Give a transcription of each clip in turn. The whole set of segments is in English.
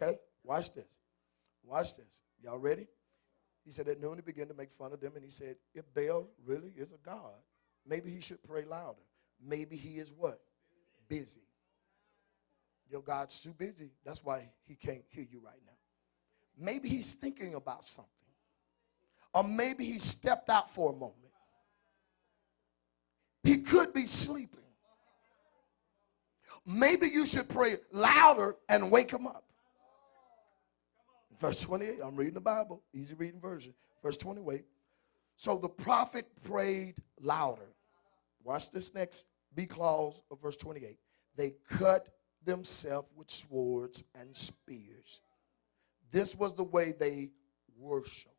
Okay? Watch this. Watch this. Y'all ready? He said at noon he began to make fun of them, and he said, if Baal really is a god, maybe he should pray louder. Maybe he is what? Busy. Your God's too busy. That's why he can't hear you right now. Maybe he's thinking about something. Or maybe he stepped out for a moment. He could be sleeping. Maybe you should pray louder and wake him up. Verse 28, I'm reading the Bible, easy reading version. Verse 28. So the prophet prayed louder. Watch this next B clause of verse 28. They cut themselves with swords and spears. This was the way they worshiped.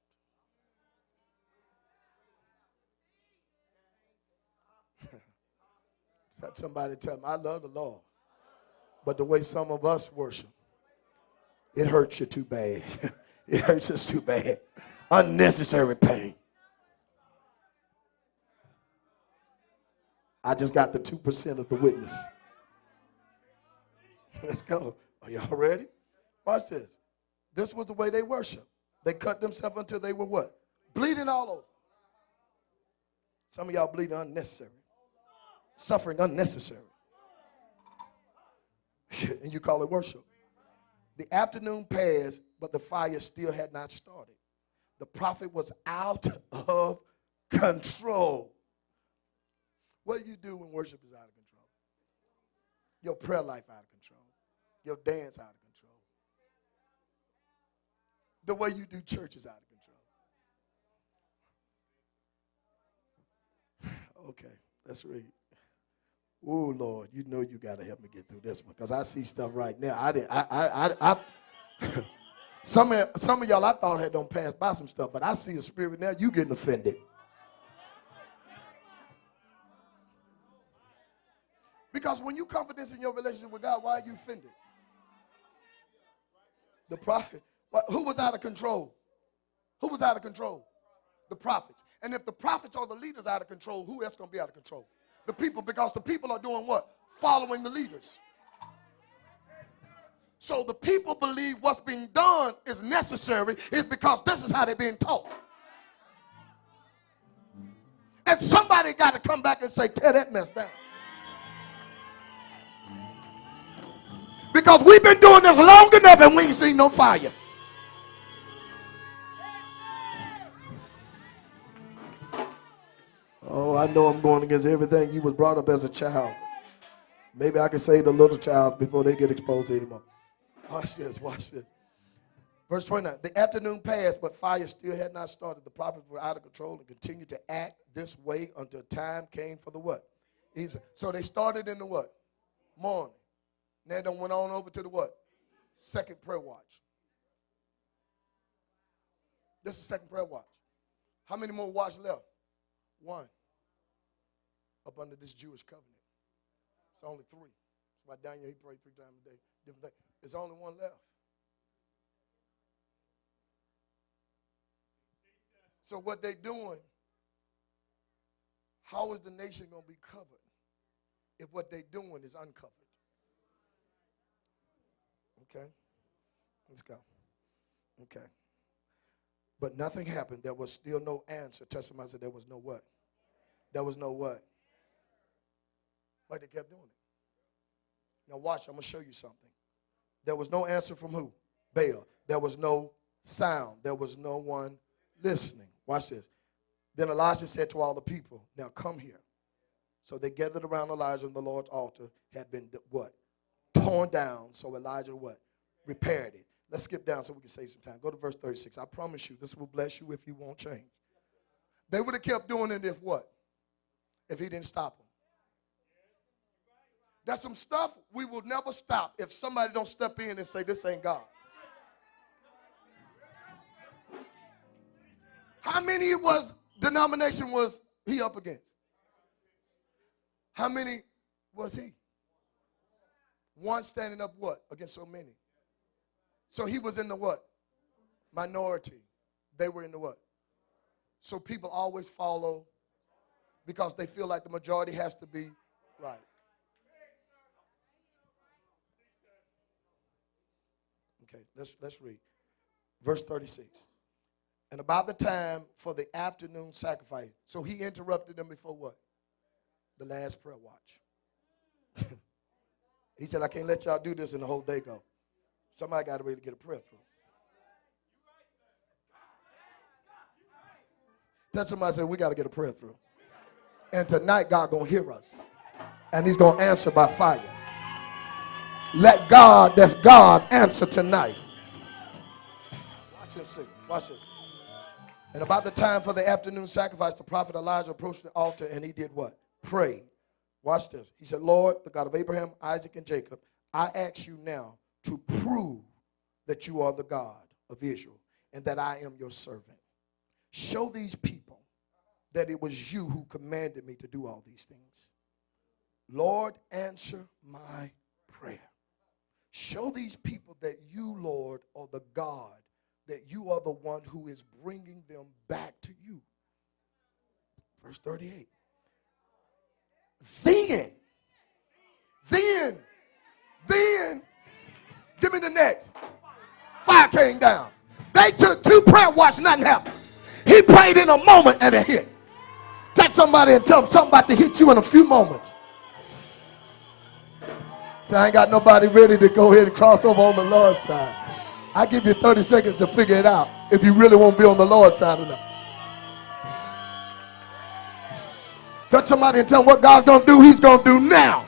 Somebody tell them, I love the Lord. But the way some of us worship, it hurts you too bad. It hurts us too bad. Unnecessary pain. I just got the 2% of the witness. Let's go. Are y'all ready? Watch this. This was the way they worship. They cut themselves until they were what? Bleeding all over. Some of y'all bleeding unnecessary. Suffering unnecessary. And you call it worship. The afternoon passed, but the fire still had not started. The prophet was out of control. What do you do when worship is out of control? Your prayer life out of control. Your dance out of control. The way you do church is out of control. Okay, let's read. Oh, Lord, you know you got to help me get through this one because I see stuff right now. Some of y'all I thought had done passed by some stuff, but I see a spirit now. You getting offended. Because when you confidence in your relationship with God, why are you offended? The prophet. Who was out of control? Who was out of control? The prophets. And if the prophets or the leaders out of control, who else going to be out of control? The people, because the people are doing what? Following the leaders. So the people believe what's being done is necessary is because this is how they're being taught. And somebody got to come back and say, tear that mess down. Because we've been doing this long enough and we ain't seen no fire. Oh, I know I'm going against everything you was brought up as a child. Maybe I can save the little child before they get exposed anymore. Watch this, watch this. Verse 29, the afternoon passed, but fire still had not started. The prophets were out of control and continued to act this way until time came for the what? Evening. So they started in the what? Morning. Then they went on over to the what? Second prayer watch. This is second prayer watch. How many more watch left? One. Up under this Jewish covenant. It's only 3. That's why Daniel, he prayed 3 times a day. Different thing. There's only one left. So what they doing, how is the nation going to be covered if what they doing is uncovered? Okay? Let's go. Okay. But nothing happened. There was still no answer. Tell somebody, said there was no what? There was no what? But they kept doing it. Now watch, I'm going to show you something. There was no answer from who? Baal. There was no sound. There was no one listening. Watch this. Then Elijah said to all the people, now come here. So they gathered around Elijah, and the Lord's altar had been what? Torn down. So Elijah what? Repaired it. Let's skip down so we can save some time. Go to verse 36. I promise you, this will bless you if you won't change. They would have kept doing it if what? If he didn't stop them. That's some stuff we will never stop if somebody don't step in and say, this ain't God. How many denomination was he up against? How many was he? One standing up what? Against so many. So he was in the what? Minority. They were in the what? So people always follow because they feel like the majority has to be right. Okay, Let's read. Verse 36. And about the time for the afternoon sacrifice. So he interrupted them before what? The last prayer watch. He said, I can't let y'all do this and the whole day go. Somebody got to really get a prayer through. Tell somebody, say, we got to get a prayer through. And tonight, God going to hear us. And he's going to answer by fire. Let God, that's God, answer tonight. Watch this. Watch it. And about the time for the afternoon sacrifice, the prophet Elijah approached the altar and he did what? Prayed. Watch this. He said, Lord, the God of Abraham, Isaac, and Jacob, I ask you now to prove that you are the God of Israel and that I am your servant. Show these people that it was you who commanded me to do all these things. Lord, answer my prayer. Show these people that you, Lord, are the God, that you are the one who is bringing them back to you. Verse 38. Then, give me the next. Fire came down. They took 2 prayer watches, nothing happened. He prayed in a moment and it hit. Touch somebody and tell them something about to hit you in a few moments. So I ain't got nobody ready to go ahead and cross over on the Lord's side. I give you 30 seconds to figure it out if you really want to be on the Lord's side or not. Touch somebody and tell them what God's going to do, he's going to do now.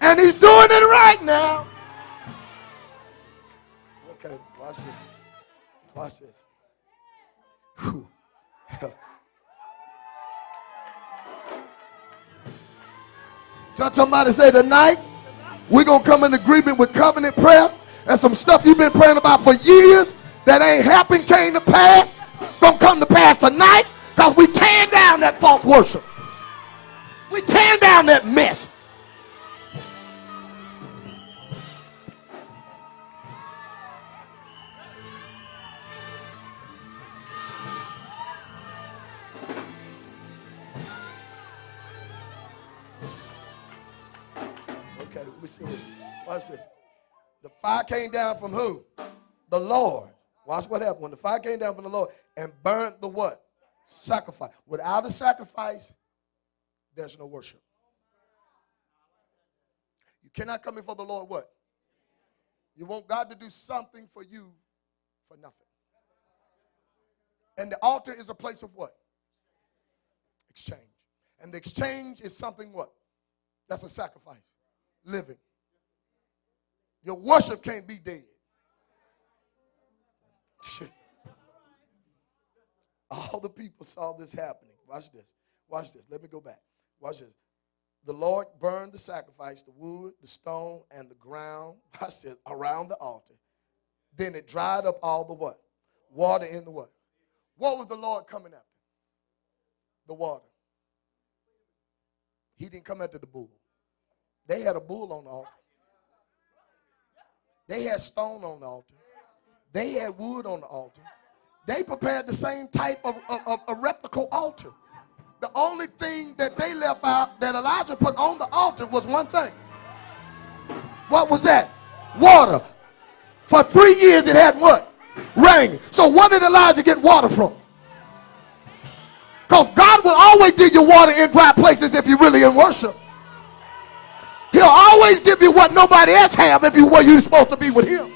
And he's doing it right now. Okay, watch this. Watch this. Whew. Tell somebody, say, tonight, we're going to come in agreement with covenant prayer and some stuff you've been praying about for years that ain't happened, came to pass, going to come to pass tonight because we tearing down that false worship. We tearing down that mess. Okay, let me see. Watch this. The fire came down from who? The Lord. Watch what happened. When the fire came down from the Lord and burned the what? Sacrifice. Without a sacrifice, there's no worship. You cannot come before the Lord what? You want God to do something for you for nothing. And the altar is a place of what? Exchange. And the exchange is something what? That's a sacrifice. Living. Your worship can't be dead. All the people saw this happening. Watch this. Watch this. Let me go back. Watch this. The Lord burned the sacrifice, the wood, the stone, and the ground, watch this, around the altar. Then it dried up all the what? Water in the what? What was the Lord coming after? The water. He didn't come after the bull. They had a bull on the altar. They had stone on the altar. They had wood on the altar. They prepared the same type of a replica altar. The only thing that they left out that Elijah put on the altar was one thing. What was that? Water. For 3 years it hadn't what? Rain. So what did Elijah get water from? Because God will always give you water in dry places if you're really in worship. He'll always give you what nobody else have if you're supposed to be with him.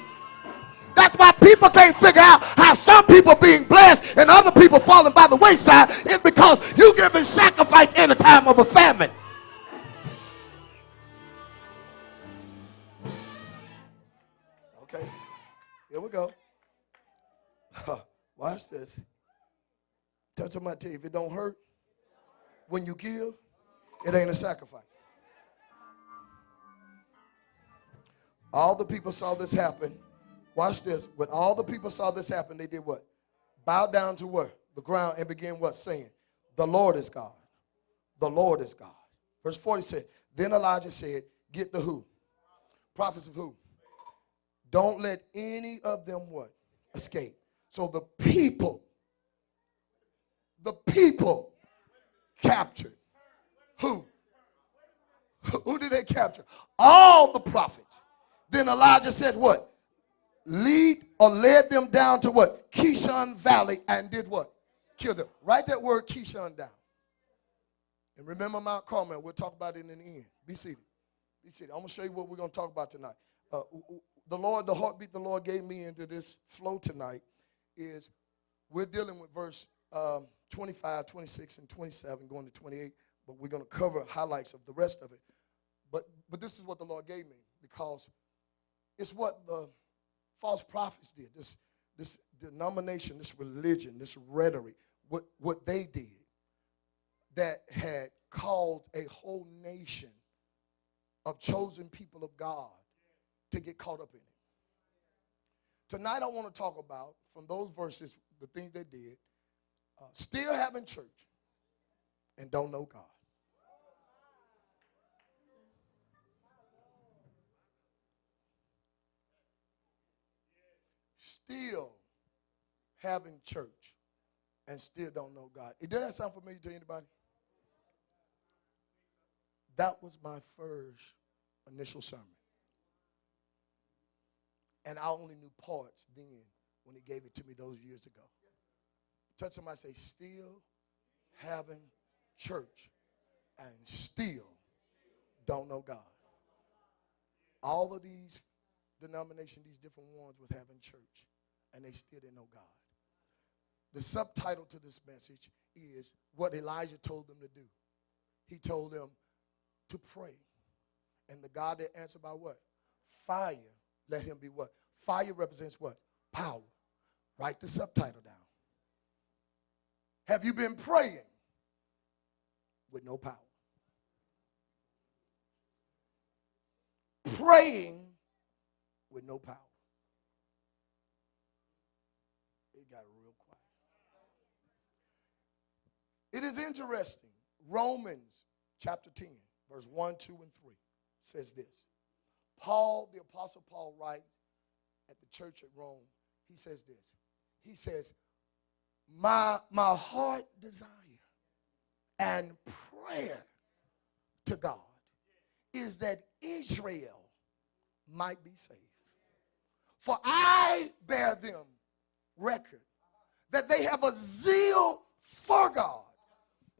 That's why people can't figure out how some people are being blessed and other people falling by the wayside. It's because you're giving sacrifice in a time of a famine. Okay, here we go. Watch this. Tell somebody, tell you, if it don't hurt when you give, it ain't a sacrifice. All the people saw this happen. Watch this. When all the people saw this happen, they did what? Bowed down to what? The ground and began what? Saying, the Lord is God. The Lord is God. Verse 40 said, then Elijah said, get the who? Prophets of who? Don't let any of them what? Escape. So the people captured. Who? Who did they capture? All the prophets. Then Elijah said what? Led them down to what? Kishon Valley, and did what? Kill them. Write that word Kishon down. And remember Mount Carmel. We'll talk about it in the end. Be seated. Be seated. I'm going to show you what we're going to talk about tonight. The heartbeat the Lord gave me into this flow tonight is we're dealing with verse 25, 26, and 27, going to 28. But we're going to cover highlights of the rest of it. But this is what the Lord gave me, because it's what the false prophets did. This denomination, this religion, this rhetoric, what they did that had caused a whole nation of chosen people of God to get caught up in it. Tonight I want to talk about, from those verses, the things they did, still having church and don't know God. Still having church and still don't know God. Did that sound familiar to anybody? That was my first initial sermon. And I only knew parts then when he gave it to me those years ago. Touch somebody, say, still having church and still don't know God. All of these denominations, these different ones was having church, and they still didn't know God. The subtitle to this message is what Elijah told them to do. He told them to pray. And the God that answered by what? Fire. Let him be what? Fire represents what? Power. Write the subtitle down. Have you been praying with no power? Praying with no power. It got real quiet. It is interesting. Romans chapter 10, verse 1, 2, and 3 says this. Paul, the Apostle Paul, writes at the church at Rome, he says this. He says, my heart desire and prayer to God is that Israel might be saved. For I bear them record that they have a zeal for God,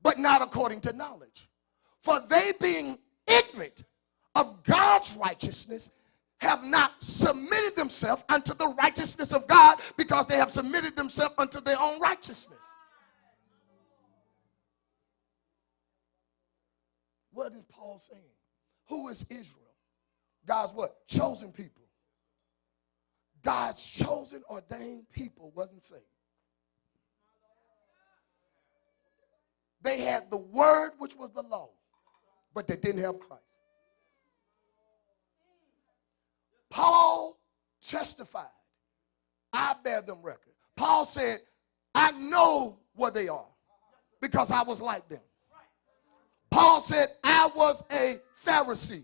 but not according to knowledge. For they, being ignorant of God's righteousness, have not submitted themselves unto the righteousness of God, because they have submitted themselves unto their own righteousness. What is Paul saying? Who is Israel? God's what? Chosen people. God's chosen, ordained people wasn't saved. They had the word, which was the law, but they didn't have Christ. Paul testified, I bear them record. Paul said, I know where they are because I was like them. Paul said, I was a Pharisee.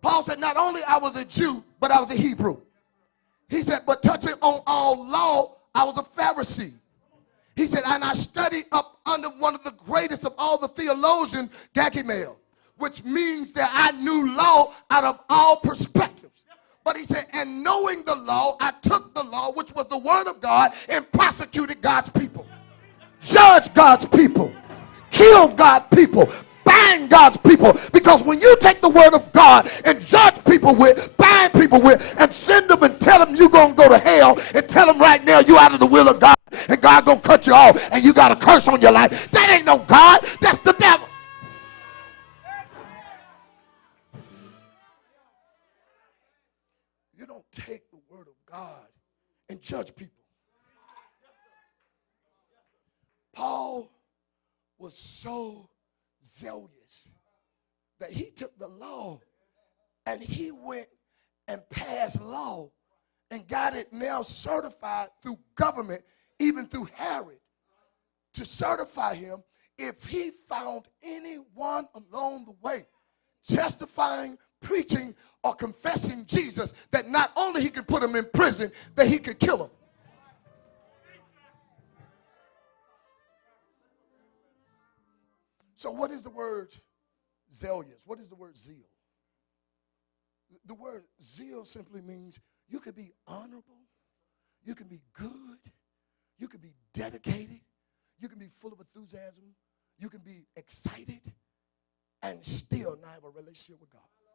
Paul said, not only I was a Jew, but I was a Hebrew. He said, but touching on all law, I was a Pharisee. He said, and I studied up under one of the greatest of all the theologians, Gamaliel, which means that I knew law out of all perspectives. But he said, and knowing the law, I took the law, which was the word of God, and prosecuted God's people. Judged God's people. Killed God's people. Bind God's people. Because when you take the word of God and judge people with, bind people with, and send them and tell them you're going to go to hell, and tell them right now you're out of the will of God, and God going to cut you off, and you got a curse on your life, that ain't no God. That's the devil. You don't take the word of God and judge people. Paul was so zealous that he took the law and he went and passed law and got it now certified through government, even through Herod, to certify him if he found anyone along the way testifying, preaching, or confessing Jesus, that not only he could put him in prison, that he could kill him. So what is the word zealous? What is the word zeal? the word zeal simply means you could be honorable, you can be good, you can be dedicated, you can be full of enthusiasm, you can be excited, and still not have a relationship with God.